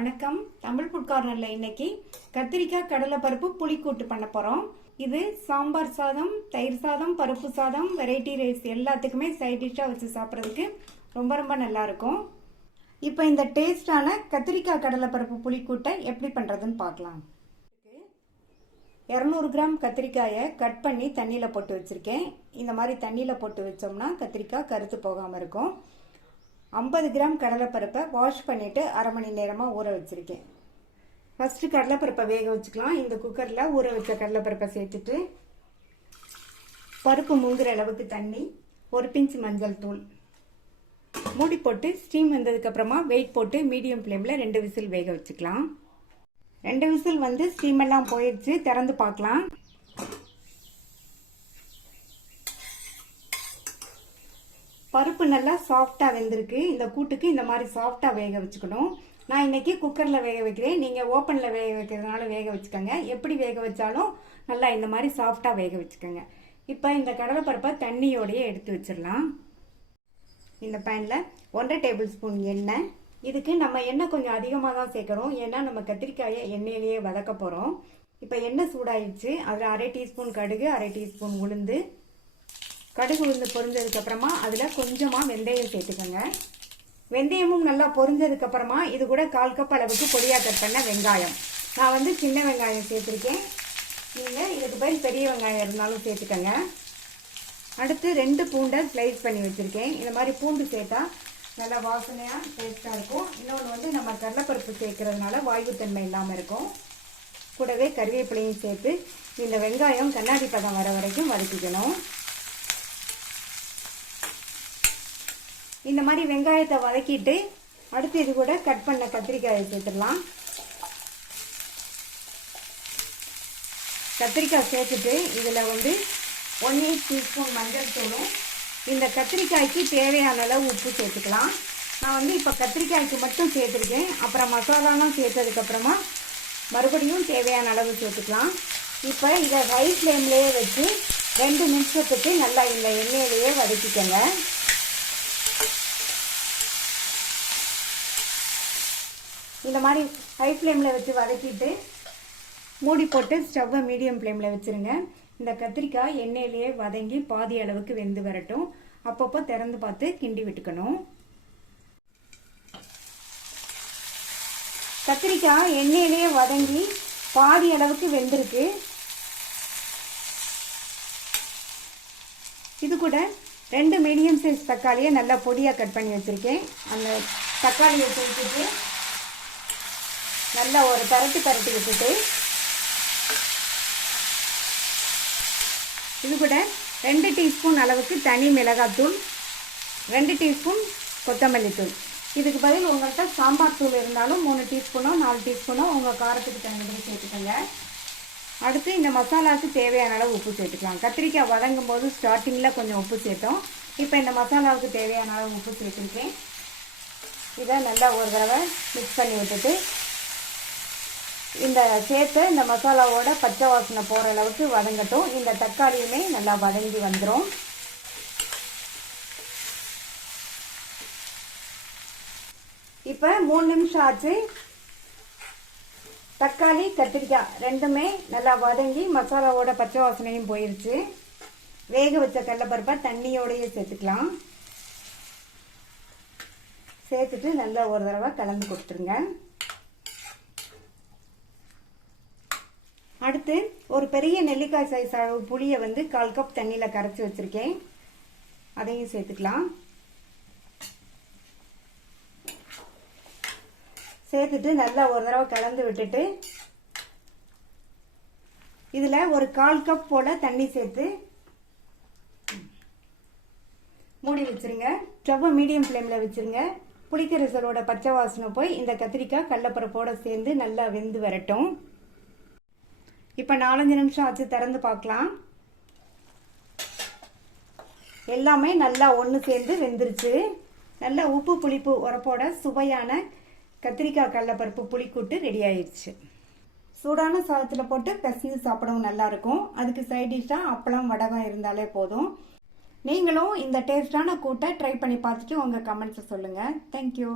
வணக்கம். தமிழ் ஃபுட் கார்னர்ல இன்னைக்கு கத்திரிக்காய் கடலை பருப்பு புளிக்கூட்டு பண்ண போறோம். இது சாம்பார் சாதம், தயிர் சாதம், பருப்பு சாதம், வெரைட்டி ரைஸ் எல்லாத்துக்குமே சைட் டிஷ்ஷா வச்சு சாப்பிட்றதுக்கு ரொம்ப ரொம்ப நல்லா இருக்கும். இப்போ இந்த டேஸ்டான கத்திரிக்காய் கடலை பருப்பு புளிக்கூட்டை எப்படி பண்றதுன்னு பார்க்கலாம். 200 கிராம் கத்திரிக்காயை கட் பண்ணி தண்ணியில் போட்டு வச்சிருக்கேன். இந்த மாதிரி தண்ணியில் போட்டு வச்சோம்னா கத்திரிக்காய் கருத்து போகாமல் இருக்கும். 50 கிராம் கடலைப்பருப்பை வாஷ் பண்ணிவிட்டு அரை மணி நேரமாக ஊற வச்சுருக்கேன். ஃபஸ்ட்டு கடலைப்பருப்பை வேக வச்சுக்கலாம். இந்த குக்கரில் ஊற வச்ச கடலைப்பருப்பை சேர்த்துட்டு பருப்பு முங்குற அளவுக்கு தண்ணி, ஒரு பிஞ்ச் மஞ்சள் தூள், மூடி போட்டு ஸ்டீம் வந்ததுக்கப்புறமா வெயிட் போட்டு மீடியம் ஃப்ளேமில் 2 விசில் வேக வச்சுக்கலாம். 2 விசில் வந்து ஸ்டீம் எல்லாம் போயிடுச்சு. திறந்து பார்க்கலாம். பருப்பு நல்லா சாஃப்டாக வெந்திருக்கு. இந்த கூட்டுக்கு இந்த மாதிரி சாஃப்டாக வேக வச்சுக்கணும். நான் இன்னைக்கு குக்கரில் வேக வைக்கிறேன். நீங்கள் ஓப்பனில் வேக வைக்கிறதுனால வேக வச்சுக்கோங்க. எப்படி வேக வச்சாலும் நல்லா இந்த மாதிரி சாஃப்டாக வேக வச்சுக்கோங்க. இப்போ இந்த கடலைப்பருப்பை தண்ணியோடையே எடுத்து வச்சிடலாம். இந்த பேனில் 1.5 டேபிள் ஸ்பூன் எண்ணெய். இதுக்கு நம்ம எண்ணெய் கொஞ்சம் அதிகமாக தான் சேர்க்குறோம், ஏன்னா நம்ம கத்திரிக்காயை எண்ணெயிலேயே வதக்க போகிறோம். இப்போ எண்ணெய் சூடாயிடுச்சு. அதில் 1/2 டீஸ்பூன் கடுகு, 1/2 டீஸ்பூன் உளுந்து. கடுகு உளுந்து பொரிஞ்சதுக்கப்புறமா அதில் கொஞ்சமாக வெந்தயம் சேர்த்துக்கோங்க. வெந்தயமும் நல்லா பொரிஞ்சதுக்கப்புறமா இது கூட 1/4 கப் அளவுக்கு பொடியாக கட் பண்ண வெங்காயம். நான் வந்து சின்ன வெங்காயம் சேர்த்துருக்கேன். நீங்கள் இதுக்கு பதில் பெரிய வெங்காயம் இருந்தாலும் சேர்த்துக்கோங்க. அடுத்து 2 பூண்டை ஸ்லைஸ் பண்ணி வச்சுருக்கேன். இந்த மாதிரி பூண்டு சேர்த்தா நல்லா வாசனையாக டேஸ்ட்டாக இருக்கும். இன்னொன்று வந்து நம்ம கடலைப்பருப்பு சேர்க்கறதுனால வாயுத்தன்மை இல்லாமல் இருக்கும். கூடவே கறிவேப்பிலையும் சேர்த்து இந்த வெங்காயம் கண்ணாடி பதம் வர வரைக்கும் வதக்கிக்கணும். இந்த மாதிரி வெங்காயத்தை வதக்கிட்டு அடுத்து இது கூட கட் பண்ண கத்திரிக்காயை சேர்த்துடலாம். கத்திரிக்காய் சேர்த்துட்டு இதில் வந்து 1/8 டீஸ்பூன் மஞ்சள் தூளும் இந்த கத்திரிக்காய்க்கு தேவையான அளவு உப்பு சேர்த்துக்கலாம். நான் வந்து இப்போ கத்திரிக்காய்க்கு மட்டும் சேர்த்துருக்கேன். அப்புறம் மசாலாலாம் சேர்த்ததுக்கப்புறமா மறுபடியும் தேவையான அளவு சேர்த்துக்கலாம். இப்போ இதை ஹை ஃப்ளேம்லேயே வச்சு 2 நிமிஷத்துக்கு நல்லா இந்த எண்ணெயிலேயே வதக்கிக்கோங்க. இந்த மாதிரி ஹை ஃப்ளேமில் வச்சு வதக்கிட்டு மூடி போட்டு ஸ்டவ்வை மீடியம் ஃப்ளேமில் வச்சுருங்க. இந்த கத்திரிக்காய் எண்ணெயிலேயே வதங்கி பாதி அளவுக்கு வெந்து வரட்டும். அப்பப்போ திறந்து பார்த்து கிண்டி விட்டுக்கணும். கத்திரிக்காய் எண்ணெயிலேயே வதங்கி பாதி அளவுக்கு வெந்திருக்கு. இது கூட 2 மீடியம் சைஸ் தக்காளியை நல்லா பொடியாக கட் பண்ணி வச்சுருக்கேன். அந்த தக்காளியை சேர்த்துட்டு நல்லா ஒரு பரட்டி விட்டுட்டு இது கூட 2 டீஸ்பூன் அளவுக்கு தனி மிளகாத்தூள், 2 டீஸ்பூன் கொத்தமல்லி தூள். இதுக்கு பதில் உங்கள்கிட்ட சாம்பார் தூள் இருந்தாலும் 3 டீஸ்பூனோ 4 டீஸ்பூனோ உங்கள் காரத்துக்கு தகுந்தபடி சேர்த்துக்கோங்க. அடுத்து இந்த மசாலாவுக்கு தேவையான அளவு உப்பு சேர்த்துக்கலாம். கத்திரிக்காய் வதங்கும் போது ஸ்டார்டிங்கில் கொஞ்சம் உப்பு சேர்த்தோம். இப்போ இந்த மசாலாவுக்கு தேவையான அளவு உப்பு சேர்த்துருக்கேன். இதை நல்லா ஒரு தடவை மிக்ஸ் பண்ணி விட்டுட்டு இந்த சேர்த்து இந்த மசாலாவோட பச்சை வாசனை போகிற அளவுக்கு வதங்கட்டும். இந்த தக்காளியுமே நல்லா வதங்கி வந்துடும். இப்போ 3 நிமிஷம் ஆச்சு. தக்காளி கத்திரிக்காய் ரெண்டுமே நல்லா வதங்கி மசாலாவோட பச்சை வாசனையும் போயிருச்சு. வேக வச்ச கடலைப்பருப்பை தண்ணியோடையே சேர்த்துக்கலாம். சேர்த்துட்டு நல்லா ஒரு தடவை கலந்து கொடுத்துருங்க. அடுத்து ஒரு பெரிய நெல்லிக்காய் சைஸ் அளவு புளியை வந்து 1/4 கப் தண்ணியில் கரைச்சி வச்சுருக்கேன். அதையும் சேர்த்துக்கலாம். சேர்த்துட்டு நல்லா ஒரு தடவை கலந்து விட்டுட்டு இதில் ஒரு 1/4 கப் போல் தண்ணி சேர்த்து மூடி வச்சுருங்க. ஸ்டவ்வை மீடியம் ஃப்ளேமில் வச்சுருங்க. புளிக்கரைசலோட பச்சை வாசனை போய் இந்த கத்திரிக்காய் கடலைப்பருப்போடு சேர்ந்து நல்லா வெந்து வரட்டும். இப்போ 4-5 நிமிஷம் ஆச்சு. திறந்து பார்க்கலாம். எல்லாமே நல்லா ஒன்று சேர்ந்து வெந்துருச்சு. நல்லா உப்பு புளிப்பு உரப்போட சுவையான கத்திரிக்காய் கடலைப்பருப்பு புளிக்கூட்டு ரெடி ஆயிடுச்சு. சூடான சாதத்தில் போட்டு பிசைஞ்சு சாப்பிடவும் நல்லாயிருக்கும். அதுக்கு சைட் டிஷ்ஷாக அப்பளம் வடகம் இருந்தாலே போதும். நீங்களும் இந்த டேஸ்டான கூட்டை ட்ரை பண்ணி பார்த்துட்டு உங்கள் கமெண்ட்ஸை சொல்லுங்கள். தேங்க்யூ.